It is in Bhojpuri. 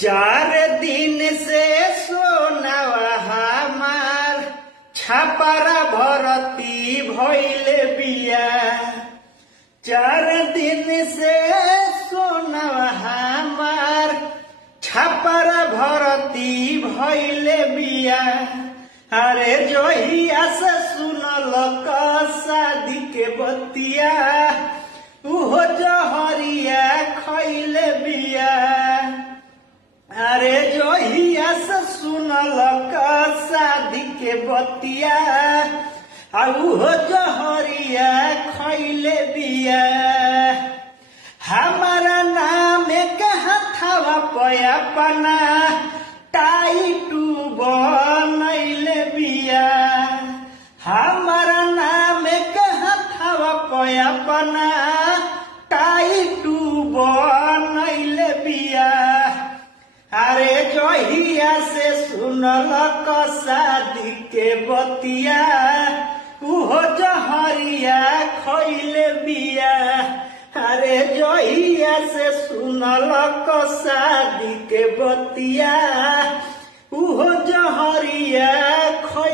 चार दिन से सोनावा हमार छापारा भरती भइले बिया। चार दिन से सोनावा हमार छापारा भरती भइले बिया। अरे जोहिया से सुनल शादी के बतिया उहो जहरिया खइले बिया। अरे जोहिया से सुनल शादी के बतिया उहो जहरिया खइले बिया। हमारा नाम के हथवा पया पना टाइटू बनैले बिया। हमारा नाम के हथवा पया पना टाइटू बनैले बिया। अरे जोहिया से सुनल शादी के बतिया उहो जहरिया खइले बिया। अरे जोहिया से सुनल शादी के बतिया उहो जहरिया खइले